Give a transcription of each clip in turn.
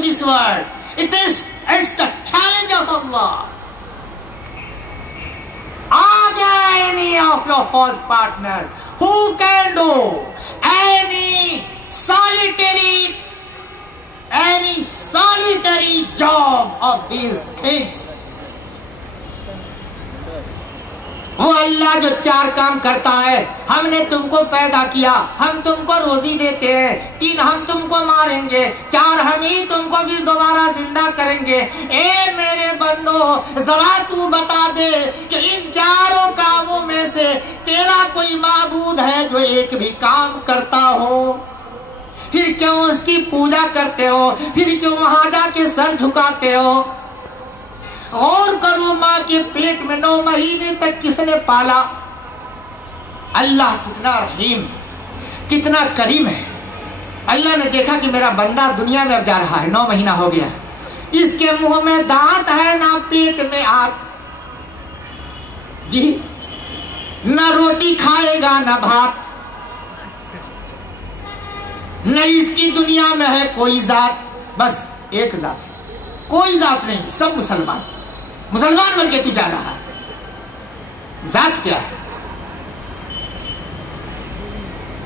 to this world. It's the challenge of Allah. Are there any of your house partner who can do any solitary job of these things? وہ اللہ جو 4 کام کرتا ہے. ہم نے تم کو پیدا کیا, ہم تم کو روزی دیتے ہیں. 3 ہم تم کو ماریں گے. 4 ہم ہی تم کو پھر دوبارہ زندہ کریں گے. اے میرے بندو, ذرا تو بتا دے کہ ان 4 کاموں میں سے تیرا کوئی معبود ہے جو ایک بھی کام کرتا ہو؟ پھر کیوں اس کی پوجا کرتے ہو؟ پھر کیوں وہاں جا کے سر جھکاتے ہو؟ غور کرو, ماں کے پیٹ میں 9 مہینے تک کس نے پالا؟ اللہ کتنا رحیم, کتنا کریم ہے. اللہ نے دیکھا کہ میرا بندہ دنیا میں اب جا رہا ہے, 9 مہینہ ہو گیا, اس کے منہ میں دانت ہے نہ پیٹ میں آنت, جی نہ روٹی کھائے گا نہ بھات, نہ اس کی دنیا میں ہے کوئی ذات, بس ایک ذات, کوئی ذات نہیں, سب مسلمان بن کے تو جا رہا ہے. ذات کیا ہے؟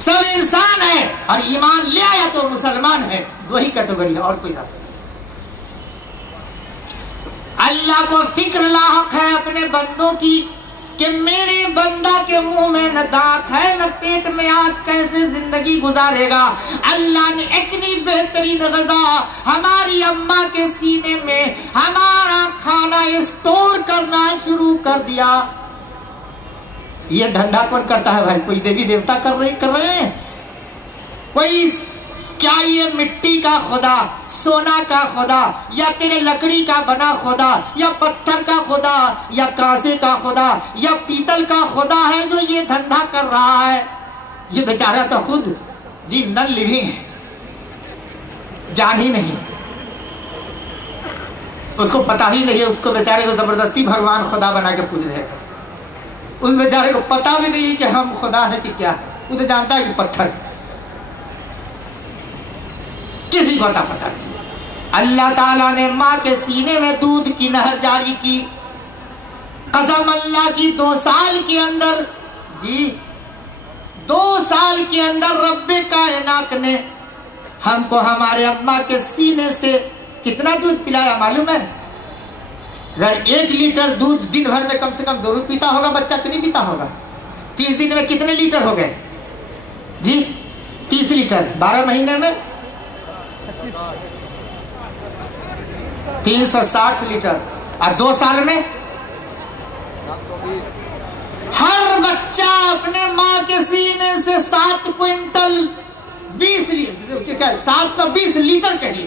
سب انسان ہے اور ایمان لے آیا تو مسلمان ہے. 2 ہی کیٹیگری ہے, اور کوئی ذات نہیں. اللہ کو فکر لاحق ہے اپنے بندوں کی کہ میرے بندہ کے منہ میں نہ دانت ہے نہ پیٹ میں آنت, کیسے زندگی گزارے گا؟ اللہ نے اتنی بہترین غذا ہماری اماں کے سینے میں ہمارا کھانا اسٹور کرنا شروع کر دیا. یہ دھندا کون کرتا ہے بھائی؟ کوئی دیوی دیوتا کر رہے ہیں؟ کوئی کیا یہ مٹی کا خدا, سونا کا خدا, یا تیرے لکڑی کا بنا خدا, یا پتھر کا خدا, یا کانسے کا خدا, یا پیتل کا خدا ہے جو یہ دھندا کر رہا ہے؟ یہ بیچارہ تو خود جی نن لیونگ ہے, جان ہی نہیں, اس کو پتا ہی نہیں ہے. اس کو بیچارے کو زبردستی بھگوان خدا بنا کے پوج رہے ہیں. اس بیچارے کو پتا بھی نہیں کہ ہم خدا ہے کہ کیا ہے. وہ تو جانتا ہے کہ پتھر, کسی کو پتا نہیں. اللہ تعالیٰ نے ماں کے سینے میں دودھ کی نہر جاری کی. قسم اللہ کی 2 سال کے اندر, جی 2 سال کے اندر رب کائنات نے ہم کو ہمارے اماں کے سینے سے کتنا دودھ پلایا معلوم ہے؟ اگر 1 لیٹر دودھ دن بھر میں کم سے کم ضرور پیتا ہوگا بچہ, کہ نہیں پیتا ہوگا؟ 30 دن میں کتنے لیٹر ہو گئے جی؟ 30 لیٹر. 12 مہینے میں 360 لیٹر, اور 2 سال میں ہر بچہ اپنے ماں کے سینے سے 7 کوئنٹل 20 لیٹر 720 لیٹر کہیے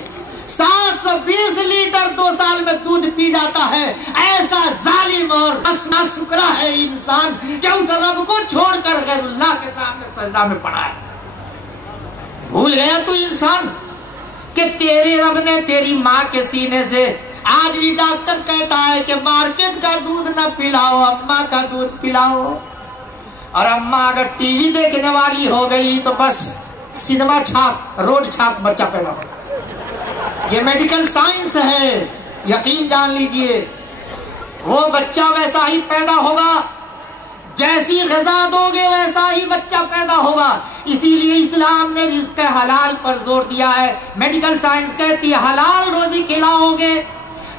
720 لیٹر 2 سال میں دودھ پی جاتا ہے. ایسا ظالم اور ناشکرا ہے انسان کہ اس رب کو چھوڑ کر غیر اللہ کے سامنے سجدہ میں پڑا ہے. بھول گیا تو انسان کہ تیرے رب نے تیری ماں کے سینے سے, آج بھی ڈاکٹر کہتا ہے کہ مارکیٹ کا دودھ نہ پلاؤ, اماں کا دودھ پلاؤ. اور اماں اگر ٹی وی دیکھنے والی ہو گئی تو بس سینما چھاپ, روڈ چھاپ بچہ پیدا ہوگا. یہ میڈیکل سائنس ہے, یقین جان لیجئے. وہ بچہ ویسا ہی پیدا ہوگا, جیسی غذا دو گے ویسا ہی بچہ پیدا ہوگا. اسی لیے اسلام نے رزق حلال پر زور دیا ہے. میڈیکل سائنس کہتی ہے حلال روزی کھلاؤ گے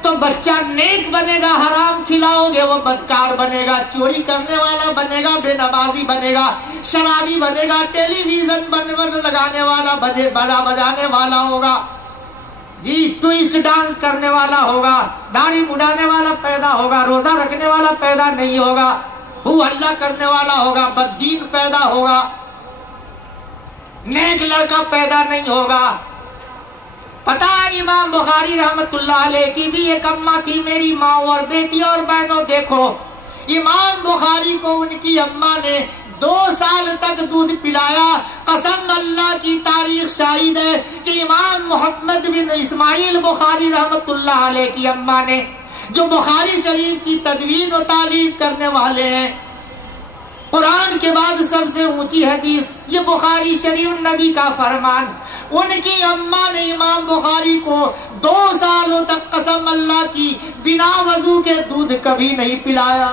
تو بچہ نیک بنے گا, حرام کھلاؤ گے وہ بدکار بنے گا, چوری کرنے والا بنے گا, بے نمازی بنے گا, شرابی بنے گا, ٹیلی ویژن لگانے والا بڑا بجانے والا ہوگا, جی ٹوئسٹ ڈانس کرنے والا ہوگا, داڑھی مڈانے والا پیدا ہوگا, روزہ رکھنے والا پیدا نہیں ہوگا, وہ اللہ کرنے والا ہوگا, بددین پیدا ہوگا, نیک لڑکا پیدا نہیں ہوگا. پتا امام بخاری رحمت اللہ علیہ کی بھی ایک اماں تھی, میری ماں اور بیٹی اور بہنوں دیکھو, امام بخاری کو ان کی اماں نے 2 سال تک دودھ پلایا. قسم اللہ کی تاریخ شاہد ہے کہ امام محمد بن اسماعیل بخاری رحمت اللہ علیہ کی اماں نے, جو بخاری شریف کی تدوین و تعلیف کرنے والے ہیں, قرآن کے بعد سب سے اونچی حدیث، یہ بخاری شریف نبی کا فرمان۔ ان کی اماں نے امام بخاری کو 2 سالوں تک قسم اللہ کی بنا وضو کے دودھ کبھی نہیں پلایا۔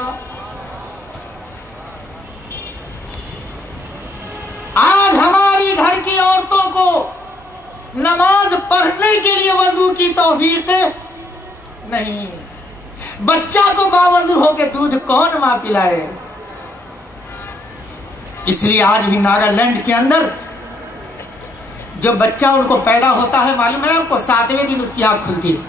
آج ہماری گھر کی عورتوں کو نماز پڑھنے کے لیے وضو کی توفیق نہیں، بچہ کو باوضو ہو کے دودھ کون ماں پلائے؟ اس لیے آج بھی ناگالینڈ کے اندر جو بچہ ان کو پیدا ہوتا ہے، معلوم ہے آپ کو 7ویں دن اس کی آنکھ کھلتی ہے۔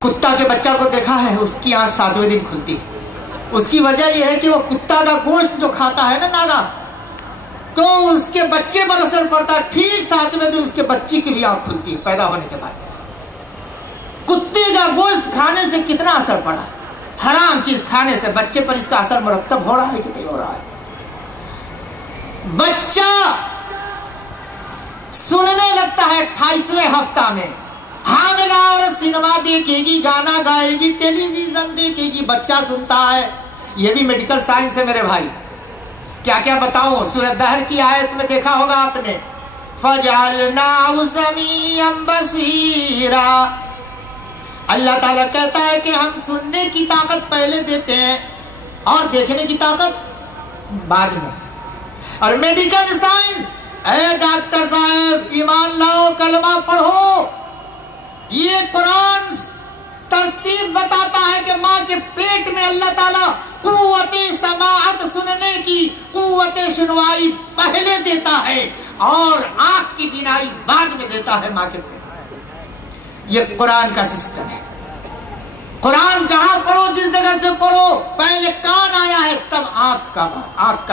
کتا کے بچہ کو دیکھا ہے، اس کی آنکھ 7ویں دن کھلتی ہے۔ اس کی وجہ یہ ہے کہ وہ کتا کا گوشت جو کھاتا ہے نا ناگا، تو اس کے بچے پر اثر پڑتا ہے، ٹھیک 7ویں دن اس کے بچی کی بھی آنکھ کھلتی ہے پیدا ہونے کے بعد۔ کتے کا گوشت کھانے سے کتنا اثر پڑا، حرام چیز کھانے سے بچے پر اس کا اثر مرتب ہو رہا ہے کہ نہیں ہو رہا ہے؟ بچہ سننے لگتا ہے 28ویں ہفتہ میں، حاملہ عورت سینما دیکھے گی، گانا گائے گی، ٹیلی ویژن دیکھے گی، بچہ سنتا ہے۔ یہ بھی میڈیکل سائنس ہے میرے بھائی، کیا کیا بتاؤں۔ سورہ دہر کی آیت میں دیکھا ہوگا آپ نے، فَجْعَلْنَاهُ سَمِيعًا بَصِيرًا۔ اللہ تعالیٰ کہتا ہے کہ ہم سننے کی طاقت پہلے دیتے ہیں اور دیکھنے کی طاقت بعد میں۔ اور میڈیکل سائنس، اے ڈاکٹر صاحب ایمان لاؤ، کلمہ پڑھو، یہ قرآن ترتیب بتاتا ہے کہ ماں کے پیٹ میں اللہ تعالیٰ قوت سماعت، سننے کی قوت سنوائی پہلے دیتا ہے اور آنکھ کی بینائی بعد میں دیتا ہے ماں کے پیٹ۔ یہ قرآن کا سسٹم ہے۔ قرآن جہاں پڑھو، جس جگہ سے پڑھو، پہلے کان آیا ہے تب آنکھ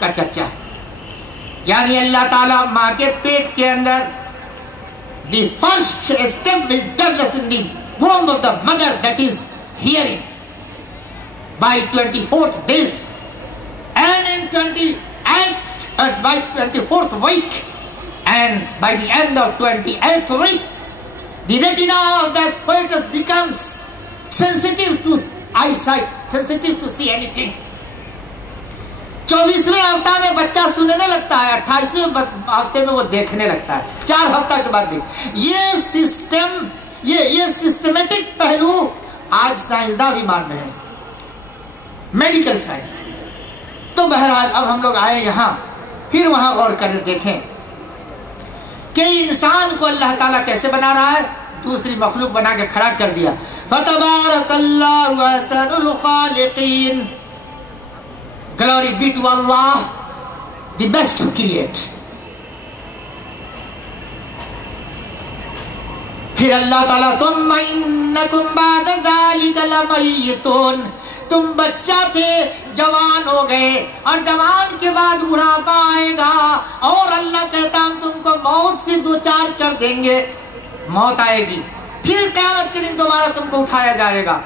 کا چرچا ہے۔ یعنی اللہ تعالیٰ ماں کے پیٹ کے اندر the first step is developed in the womb of the mother, that is hearing, by 24th days, and in by 24th week, and by the end of 28th week, the retina of the fetus becomes sensitive to eyesight, sensitive to see anything. 24ویں ہفتہ میں بچہ سننے لگتا ہے، 28ویں ہفتے میں وہ دیکھنے لگتا ہے، 4 ہفتہ کے بعد یہ سسٹم، یہ سسٹمیٹک پہلو آج سائنسداں بھی مان رہے ہیں، میڈیکل سائنس۔ تو بہرحال اب ہم لوگ آئے یہاں، پھر وہاں غور کر دیکھیں کہ انسان کو اللہ تعالیٰ کیسے بنا رہا ہے، دوسری مخلوق بنا کے کھڑا کر دیا۔ فَتَبَارَكَ اللَّهُ أَحْسَنُ الْخَالِقِينَ، Glory be to Allah, the best to create. پھر اللہ تعالیٰ ثُمَّ إِنَّكُمْ بَعْدَ ذَلِكَ لَمَيِّتُونَ، تم بچہ تھے، جوان ہو گئے، اور جوان کے بعد بڑھاپا آئے گا، اور اللہ کہتا ہم تم کو موت سے دوچار کر دیں گے، موت آئے گی، پھر قیامت کے دن دوبارہ تم کو اٹھایا جائے گا۔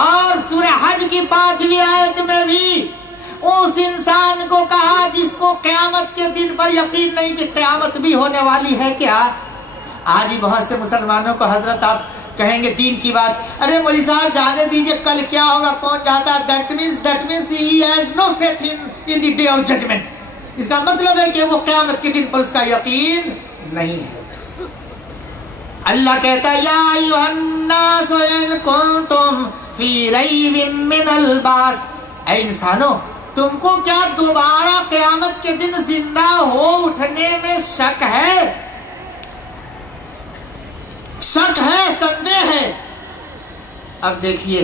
اور سورہ حج کی 5ویں آیت میں بھی اس انسان کو کہا جس کو قیامت کے دن پر یقین نہیں کہ قیامت بھی ہونے والی ہے کیا۔ آج ہی بہت سے مسلمانوں کو حضرت آپ کہیں گے دین کی بات، ارے مولوی صاحب جانے دیجئے کل کیا ہوگا کون جاتا ہے، that means he has no faith in the day of judgment۔ اس کا مطلب ہے کہ وہ قیامت کے دن پر اس کا یقین نہیں ہے۔ اللہ کہتا ہے یا ایھا الناس ان کنتم فی ریب من البعث، اے انسانوں تم کو کیا دوبارہ قیامت کے دن زندہ ہو اٹھنے میں شک ہے؟ شک ہے، سندے ہے۔ اب دیکھیے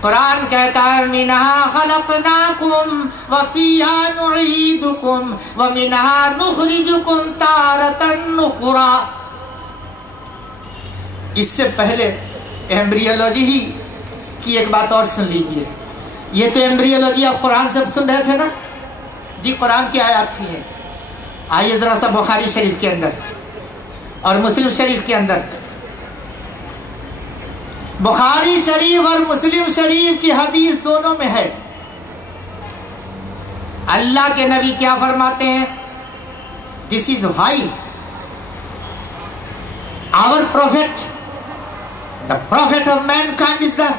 قرآن کہتا ہے مِنْهَا خَلَقْنَاكُمْ وَفِيهَا نُعِيدُكُمْ وَمِنْهَا نُخْرِجُكُمْ تَارَةً أُخْرَى۔ اس سے پہلے ایمبریولوجی ہی کی ایک بات اور سن لیجئے۔ یہ تو ایمبریولوجی آپ قرآن سے سن رہے تھے نا جی، قرآن کی آیات تھی ہیں۔ آئیے ذرا سا بخاری شریف کے اندر اور مسلم شریف کے اندر، بخاری شریف اور مسلم شریف کی حدیث دونوں میں ہے۔ اللہ کے نبی کیا فرماتے ہیں؟ This is why our prophet, the prophet of mankind, is the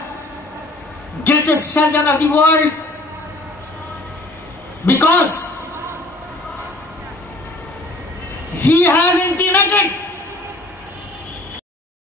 greatest surgeon of the world, because he has intimated